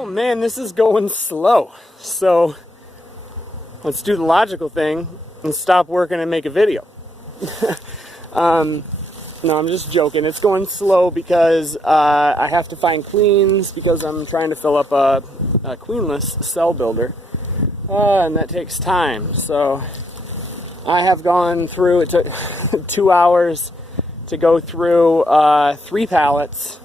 Oh man, this is going slow. So let's do the logical thing and stop working and make a video. No, I'm just joking. It's going slow because I have to find queens because I'm trying to fill up a queenless cell builder. And that takes time. So I have gone through, it took 2 hours to go through 3 pallets.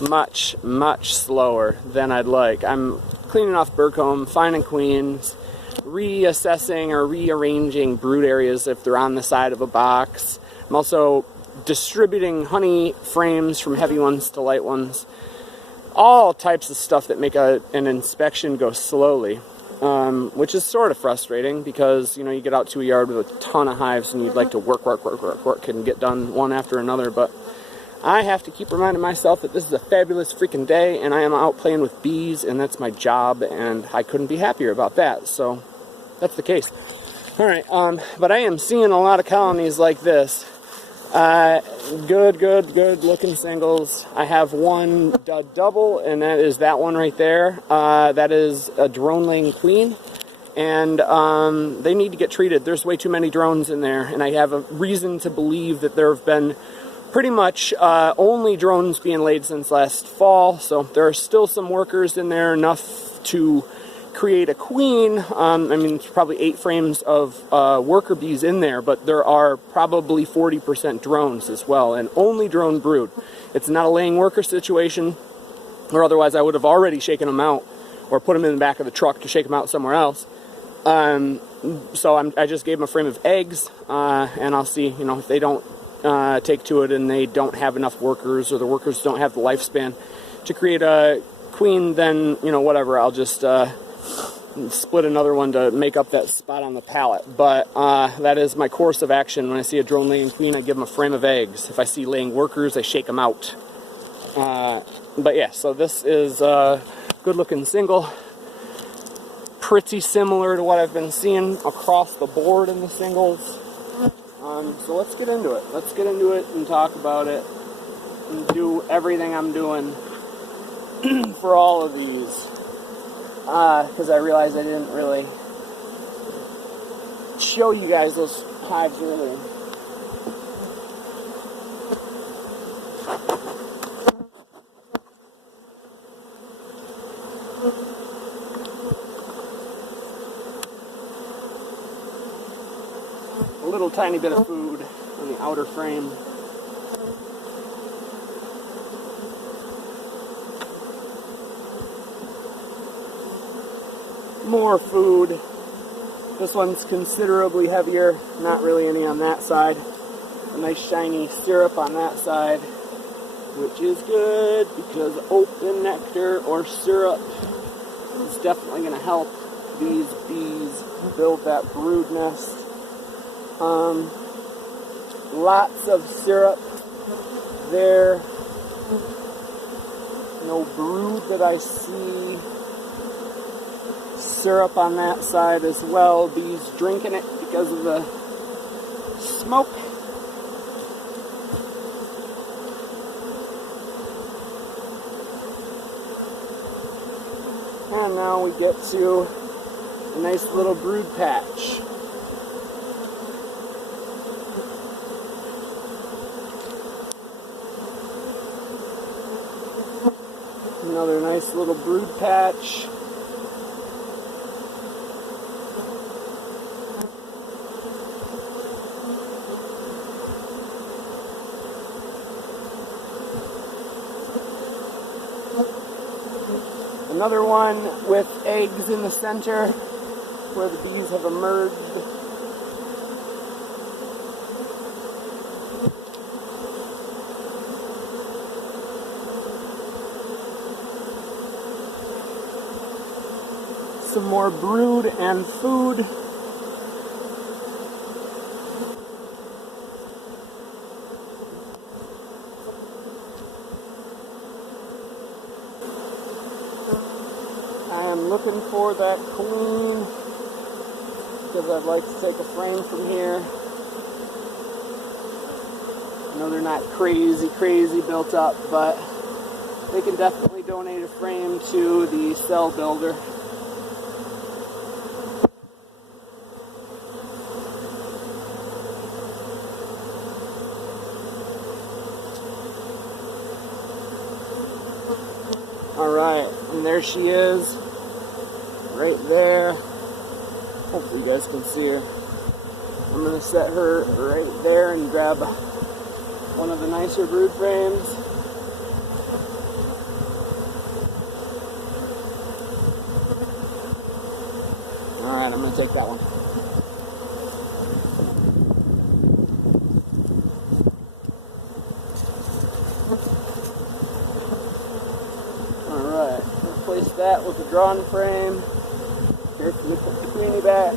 Much slower than I'd like. I'm cleaning off bird comb, finding queens, reassessing or rearranging brood areas if they're on the side of a box. I'm also distributing honey frames from heavy ones to light ones. All types of stuff that make an inspection go slowly, which is sort of frustrating because, you know, you get out to a yard with a ton of hives and you'd like to work and get done one after another, but I have to keep reminding myself that this is a fabulous freaking day and I am out playing with bees and that's my job and I couldn't be happier about that. So that's the case. Alright, but I am seeing a lot of colonies like this. Good looking singles. I have one double and that is that one right there. That is a drone laying queen. And they need to get treated. There's way too many drones in there and I have a reason to believe that there have been pretty much only drones being laid since last fall, so there are still some workers in there, enough to create a queen. I mean, there's probably 8 frames of worker bees in there, but there are probably 40% drones as well, and only drone brood. It's not a laying worker situation, or otherwise I would have already shaken them out, or put them in the back of the truck to shake them out somewhere else. So I just gave them a frame of eggs, and I'll see, you know, if they don't take to it and they don't have enough workers or the workers don't have the lifespan to create a queen, then, you know, whatever, I'll just split another one to make up that spot on the pallet. But that is my course of action. When I see a drone laying queen, I give them a frame of eggs. If I see laying workers, I shake them out. But yeah, so this is a good looking single, pretty similar to what I've been seeing across the board in the singles. So let's get into it. Let's get into it and talk about it and do everything I'm doing for all of these. Because I realized I didn't really show you guys those hives earlier. A little tiny bit of food on the outer frame. More food. This one's considerably heavier, not really any on that side. A nice shiny syrup on that side, which is good because open nectar or syrup is definitely going to help these bees build that brood nest. Lots of syrup there. No brood that I see. Syrup on that side as well. Bees drinking it because of the smoke. And now we get to a nice little brood patch. Another nice little brood patch. Another one with eggs in the center where the bees have emerged. Some more brood and food. I am looking for that queen because I'd like to take a frame from here. I know they're not crazy built up, but they can definitely donate a frame to the cell builder. Alright, and there she is, right there. Hopefully you guys can see her. I'm going to set her right there and grab one of the nicer brood frames. Alright, I'm going to take that one. Alright, replace that with a drawn frame. Carefully put the queenie back.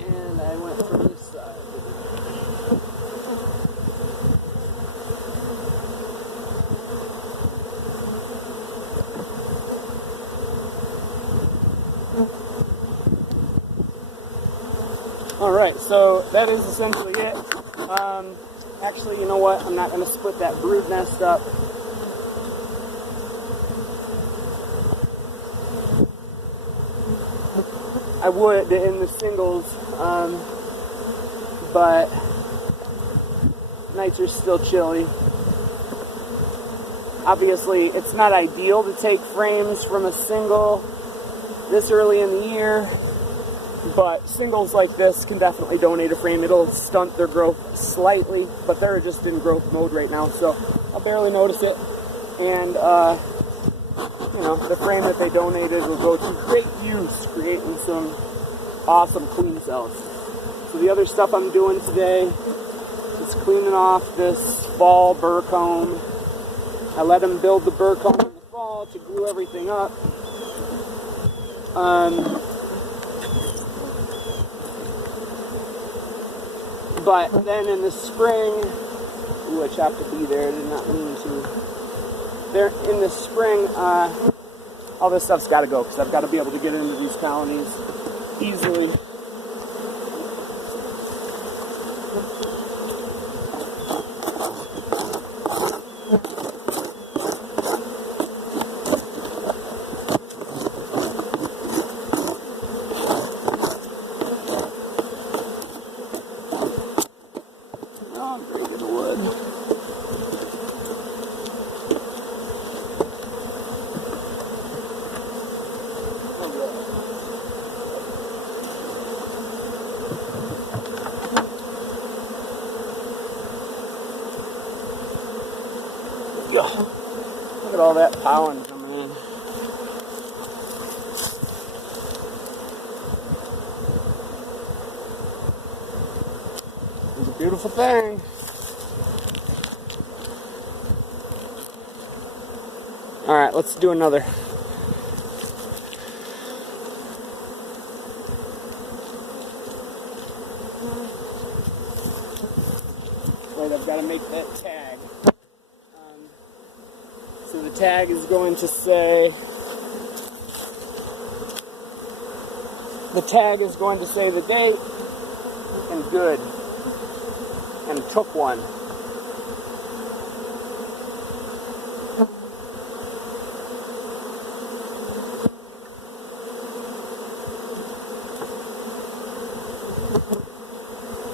And I went from this side. Alright, so that is essentially it. Actually, you know what? I'm not going to split that brood nest up. I would in the singles, but nights are still chilly. Obviously, it's not ideal to take frames from a single this early in the year, but singles like this can definitely donate a frame. It'll stunt their growth slightly, but they're just in growth mode right now, so I'll barely notice it. And, you know, the frame that they donated will go to great use, creating some awesome queen cells. So the other stuff I'm doing today is cleaning off this fall burr comb. I let them build the burr comb in the fall to glue everything up. But then in the spring, ooh, I chopped a bee there, I did not mean to. There, in the spring, all this stuff's got to go because I've got to be able to get into these colonies easily. Oh, I'm breaking the wood. Look at all that pollen coming in. It's a beautiful thing. Alright, let's do another. Wait, I've got to make that tag. So the tag is going to say, the date and good, and took one.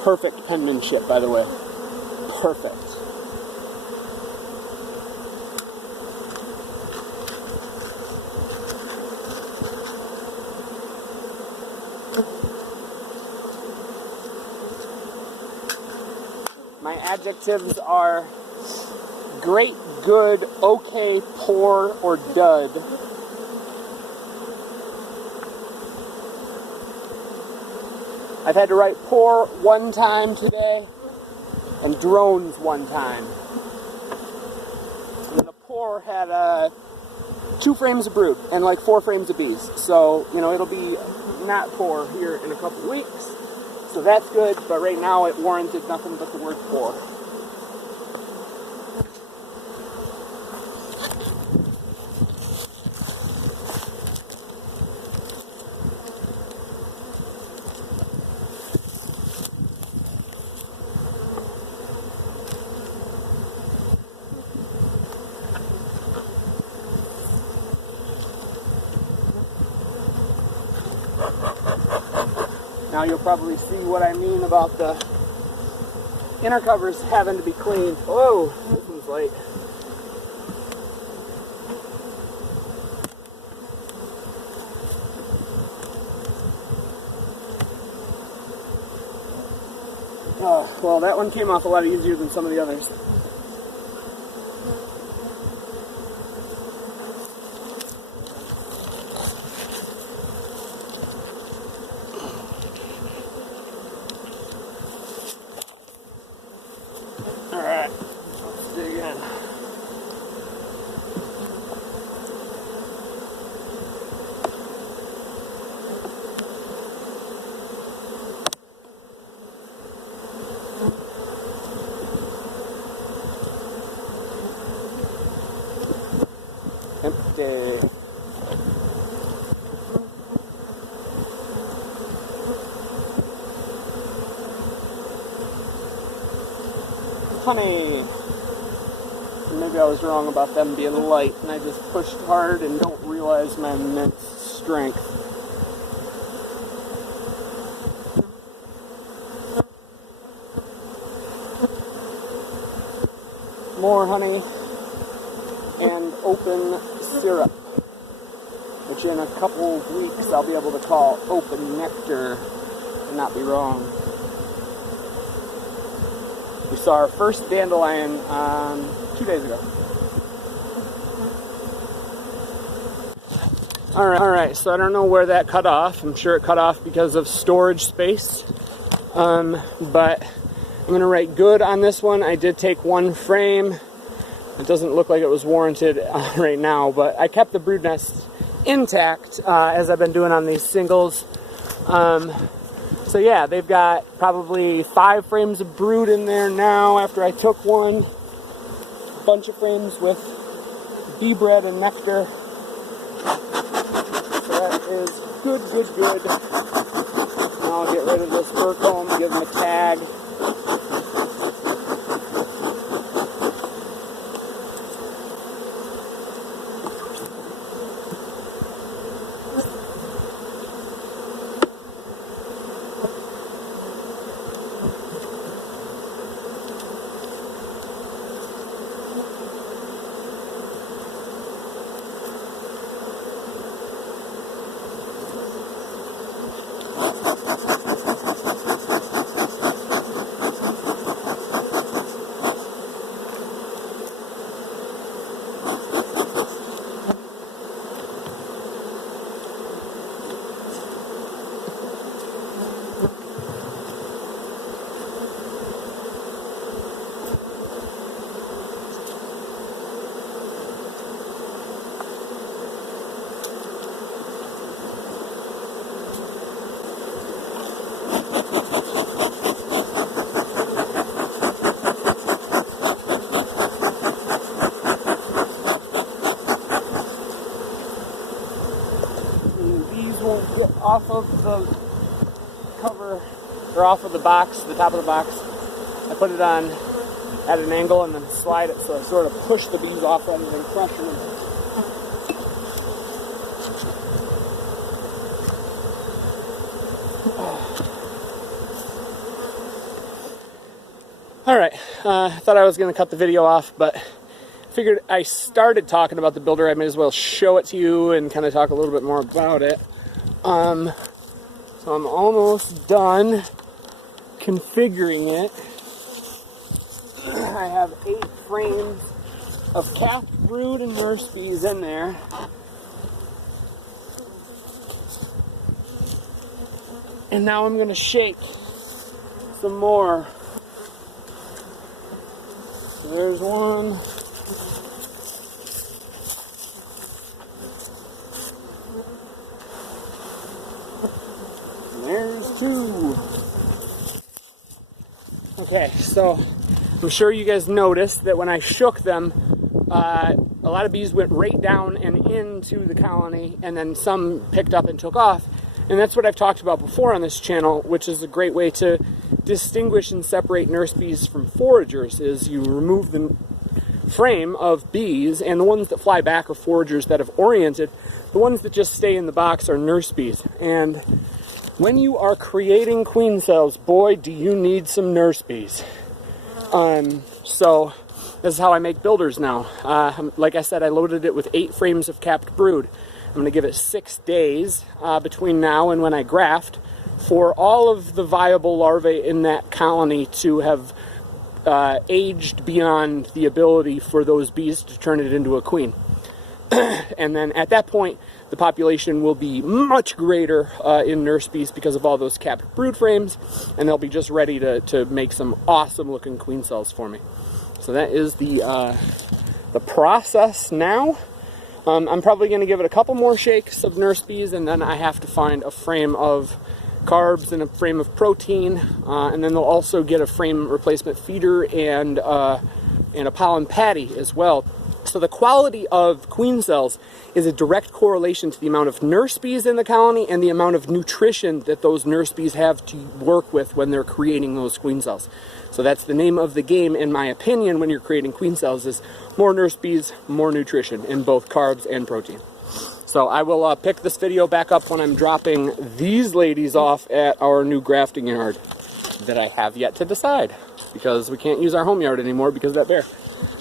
Perfect penmanship, by the way. Perfect. My adjectives are great, good, okay, poor, or dud. I've had to write poor one time today, and drones one time. And the poor had 2 frames of brood and like 4 frames of bees. So, you know, it'll be not poor here in a couple weeks. So that's good, but right now it warranted nothing but the word poor. Now you'll probably see what I mean about the inner covers having to be cleaned. Whoa, this one's light. Oh, well, that one came off a lot easier than some of the others. Alright, let's dig in. Empty. Honey. Maybe I was wrong about them being light, and I just pushed hard and don't realize my immense strength. More honey and open syrup, which in a couple of weeks I'll be able to call open nectar and not be wrong. We saw our first dandelion 2 days ago. Alright, so I don't know where that cut off. I'm sure it cut off because of storage space. But I'm going to write good on this one. I did take one frame. It doesn't look like it was warranted right now, but I kept the brood nest intact as I've been doing on these singles. So yeah, they've got probably 5 frames of brood in there now after I took one. A bunch of frames with bee bread and nectar. So that is good, good, good. Now I'll get rid of this fur comb, give them a tag. Off of the cover, or off of the box, the top of the box. I put it on at an angle and then slide it so I sort of push the bees off rather than crushing them. Alright, I thought I was going to cut the video off, but figured I started talking about the builder, I may as well show it to you and kind of talk a little bit more about it. So I'm almost done configuring it. I have 8 frames of calf brood and nurse bees in there. And now I'm going to shake some more. So there's one. There's 2. Okay, so I'm sure you guys noticed that when I shook them, a lot of bees went right down and into the colony, and then some picked up and took off. And that's what I've talked about before on this channel, which is a great way to distinguish and separate nurse bees from foragers, is you remove the frame of bees, and the ones that fly back are foragers that have oriented. The ones that just stay in the box are nurse bees. And when you are creating queen cells, boy, do you need some nurse bees. So this is how I make builders now. Like I said, I loaded it with 8 frames of capped brood. I'm going to give it 6 days between now and when I graft for all of the viable larvae in that colony to have aged beyond the ability for those bees to turn it into a queen. And then at that point, the population will be much greater in nurse bees because of all those capped brood frames, and they'll be just ready to make some awesome looking queen cells for me. So that is the process now. I'm probably going to give it a couple more shakes of nurse bees, and then I have to find a frame of carbs and a frame of protein, and then they'll also get a frame replacement feeder and a pollen patty as well. So the quality of queen cells is a direct correlation to the amount of nurse bees in the colony and the amount of nutrition that those nurse bees have to work with when they're creating those queen cells. So that's the name of the game, in my opinion, when you're creating queen cells, is more nurse bees, more nutrition in both carbs and protein. So I will pick this video back up when I'm dropping these ladies off at our new grafting yard that I have yet to decide, because we can't use our home yard anymore because of that bear.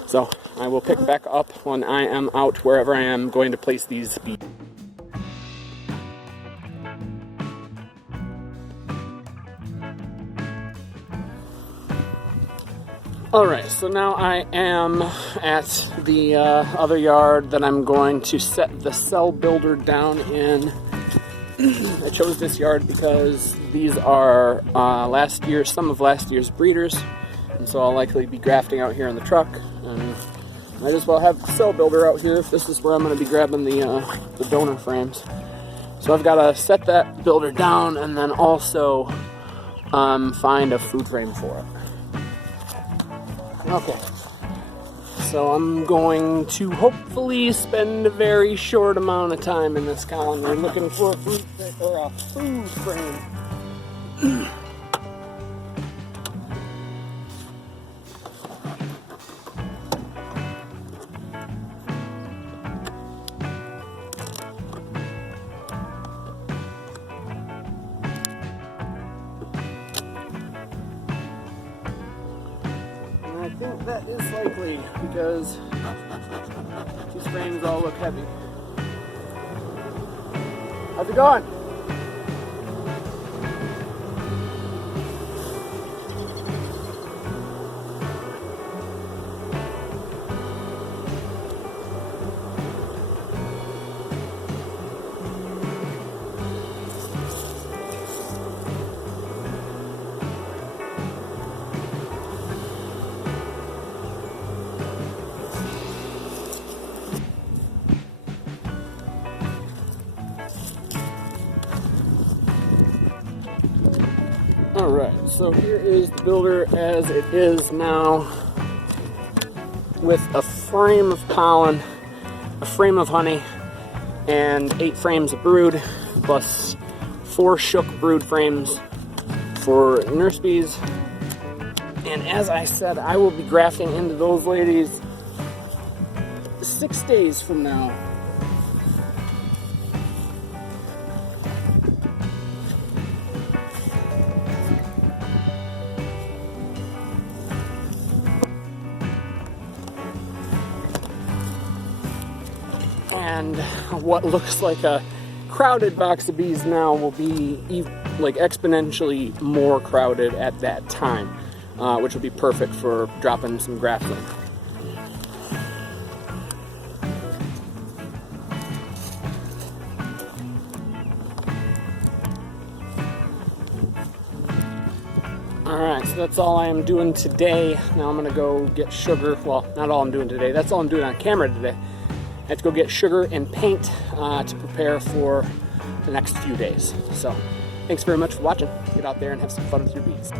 So I will pick back up when I am out wherever I am going to place these bees. Alright, so now I am at the other yard that I'm going to set the cell builder down in. I chose this yard because these are some of last year's breeders, and so I'll likely be grafting out here in the truck, and might as well have the cell builder out here if this is where I'm going to be grabbing the donor frames. So I've got to set that builder down and then also find a food frame for it. Okay, so I'm going to hopefully spend a very short amount of time in this colony looking for a food frame. I think that is likely because these frames all look heavy. How's it going? Alright, so here is the builder as it is now, with a frame of pollen, a frame of honey, and 8 frames of brood, plus 4 shook brood frames for nurse bees. And as I said, I will be grafting into those ladies 6 days from now. And what looks like a crowded box of bees now will be like exponentially more crowded at that time, which will be perfect for dropping some grafting. Alright, so that's all I am doing today. Now I'm going to go get sugar. Well, not all I'm doing today. That's all I'm doing on camera today. I have to go get sugar and paint to prepare for the next few days. So, thanks very much for watching. Get out there and have some fun with your bees.